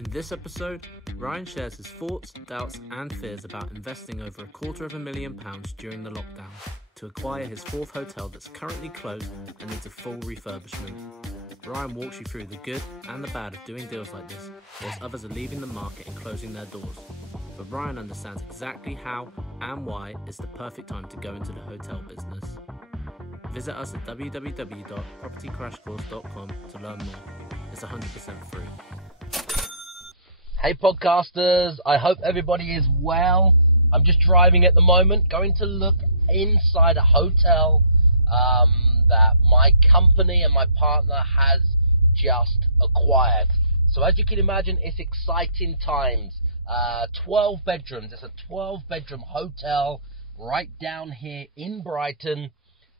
In this episode, Ryan shares his thoughts, doubts and fears about investing over £250,000 during the lockdown to acquire his fourth hotel that's currently closed and needs a full refurbishment. Ryan walks you through the good and the bad of doing deals like this, whilst others are leaving the market and closing their doors. But Ryan understands exactly how and why it's the perfect time to go into the hotel business. Visit us at www.propertycrashcourse.com to learn more. It's 100% free. Hey podcasters, I hope everybody is well. I'm just driving at the moment, going to look inside a hotel that my company and my partner has just acquired. So as you can imagine, it's exciting times. 12 bedrooms. It's a 12-bedroom hotel right down here in Brighton.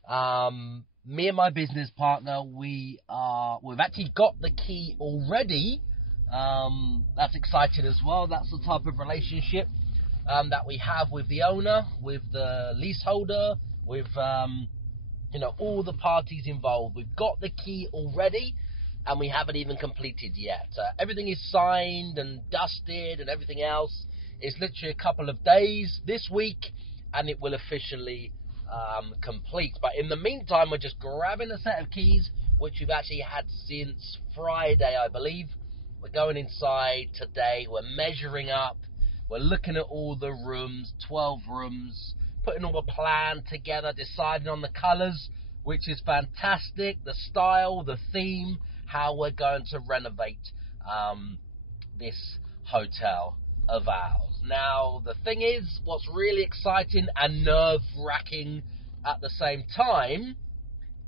Me and my business partner, we've actually got the key already. That's exciting as well. That's the type of relationship that we have with the owner, with the leaseholder, with all the parties involved. We've got the key already, and we haven't even completed yet. Everything is signed and dusted and everything else. It's literally a couple of days this week, and it will officially complete. But in the meantime, we're just grabbing a set of keys, which we've actually had since Friday, I believe. We're going inside today. We're measuring up. We're looking at all the rooms, 12 rooms, putting all the plan together, deciding on the colours, which is fantastic, the style, the theme, how we're going to renovate this hotel of ours. Now, the thing is, what's really exciting and nerve-wracking at the same time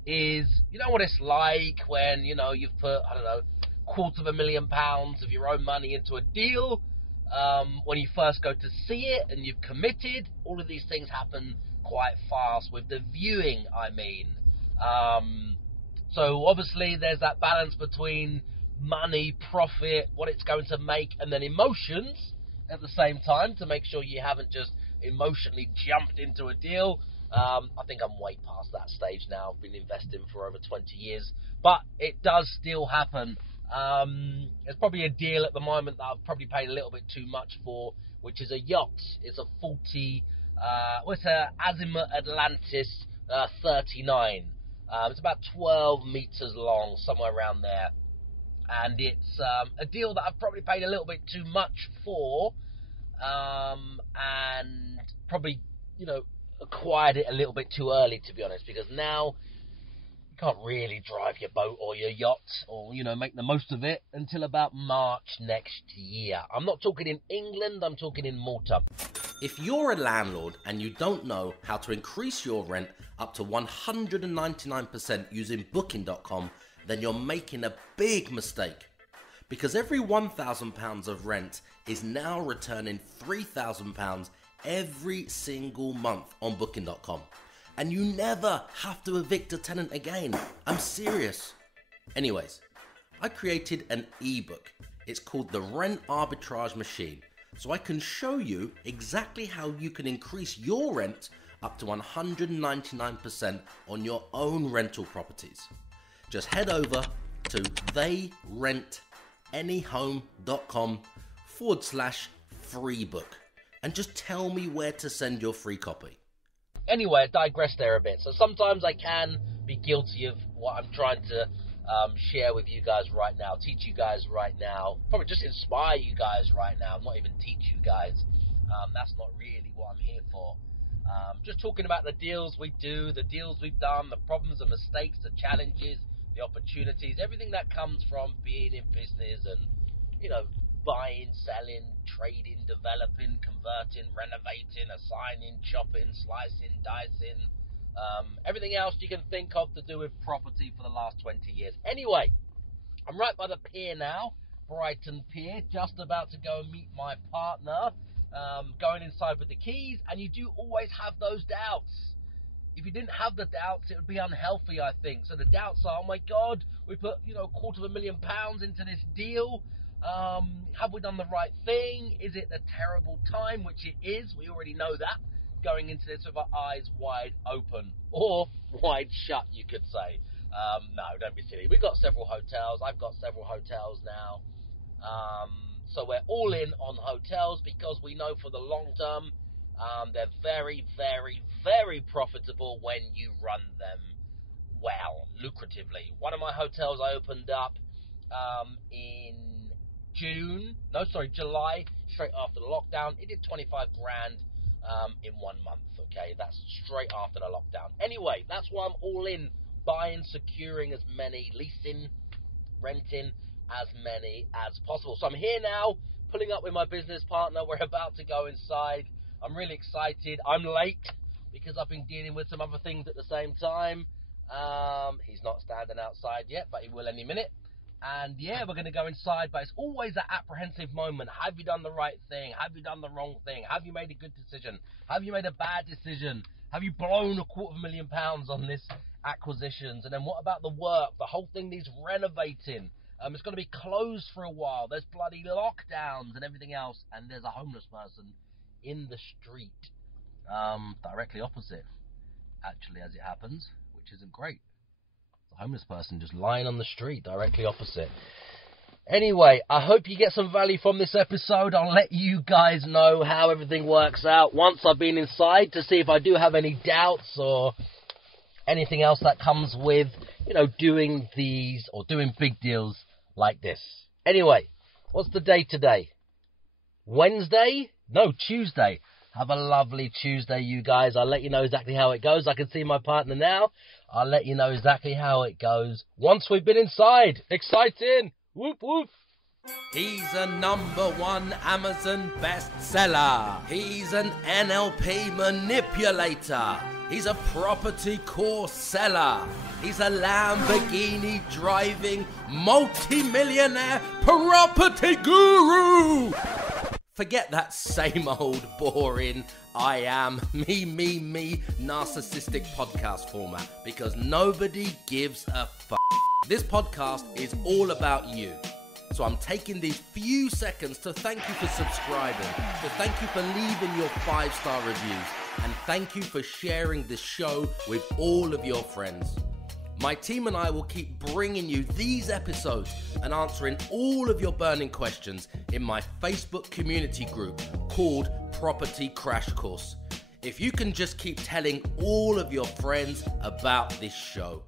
is, you know what it's like when, you've put, £250,000 of your own money into a deal. When you first go to see it and you've committed, all of these things happen quite fast with the viewing, I mean. So obviously there's that balance between money, profit, what it's going to make, and then emotions at the same time to make sure you haven't just emotionally jumped into a deal. I think I'm way past that stage now. I've been investing for over 20 years, but it does still happen. It's probably a deal at the moment that I've probably paid a little bit too much for, which is a yacht. It's a 40, it's a Azimut Atlantis 39. It's about 12 meters long, somewhere around there. And it's a deal that I've probably paid a little bit too much for, and probably, acquired it a little bit too early, to be honest, because now you can't really drive your boat or your yacht or, make the most of it until about March next year. I'm not talking in England, I'm talking in Malta. If you're a landlord and you don't know how to increase your rent up to 199% using Booking.com, then you're making a big mistake. Because every £1,000 of rent is now returning £3,000 every single month on Booking.com. And you never have to evict a tenant again. I'm serious. Anyways, I created an ebook. It's called The Rent Arbitrage Machine. So I can show you exactly how you can increase your rent up to 199% on your own rental properties. Just head over to theyrentanyhome.com/free book and just tell me where to send your free copy. Anyway, I digress there a bit. So sometimes I can be guilty of what I'm trying to share with you guys right now, teach you guys right now, probably just inspire you guys right now, not even teach you guys. That's not really what I'm here for. Just talking about the deals we do, the deals we've done, the problems, the mistakes, the challenges, the opportunities, everything that comes from being in business and, buying, selling, trading, developing, converting, renovating, assigning, chopping, slicing, dicing, everything else you can think of to do with property for the last 20 years. Anyway, I'm right by the pier now, Brighton Pier, just about to go and meet my partner, going inside with the keys, and you do always have those doubts. If you didn't have the doubts, it would be unhealthy, I think. So the doubts are, oh my God, we put, £250,000 into this deal. Have we done the right thing? Is it a terrible time? Which it is. We already know that. Going into this with our eyes wide open. Or wide shut, you could say. No, don't be silly. We've got several hotels. I've got several hotels now. So we're all in on hotels because we know for the long term, they're very, very, very profitable when you run them well, lucratively. One of my hotels I opened up in July, straight after the lockdown. It did 25 grand in 1 month. Okay, that's straight after the lockdown. Anyway, that's why I'm all in, buying, securing as many, leasing, renting as many as possible. So I'm here now, pulling up with my business partner. We're about to go inside. I'm really excited. I'm late because I've been dealing with some other things at the same time. He's not standing outside yet, but he will any minute. And yeah, we're going to go inside, but it's always that apprehensive moment. Have you done the right thing? Have you done the wrong thing? Have you made a good decision? Have you made a bad decision? Have you blown £250,000 on this acquisitions? And then what about the work? The whole thing needs renovating. It's going to be closed for a while. There's bloody lockdowns and everything else. And there's a homeless person in the street, directly opposite, actually, as it happens, which isn't great. The homeless person just lying on the street directly opposite. Anyway, I hope you get some value from this episode. I'll let you guys know how everything works out once I've been inside to see if I do have any doubts or anything else that comes with, doing these or doing big deals like this. Anyway, what's the day today? Wednesday? No, Tuesday. Have a lovely Tuesday, you guys. I'll let you know exactly how it goes. I can see my partner now. I'll let you know exactly how it goes once we've been inside. Exciting! Whoop, whoop. He's a #1 Amazon bestseller. He's an NLP manipulator. He's a property course seller. He's a Lamborghini driving multi-millionaire property guru. Forget that same old boring I am me narcissistic podcast format, because nobody gives a fuck. This podcast is all about you. So I'm taking these few seconds to thank you for subscribing, to thank you for leaving your 5-star reviews, and thank you for sharing this show with all of your friends. My team and I will keep bringing you these episodes and answering all of your burning questions in my Facebook community group called Property Crash Course. If you can just keep telling all of your friends about this show.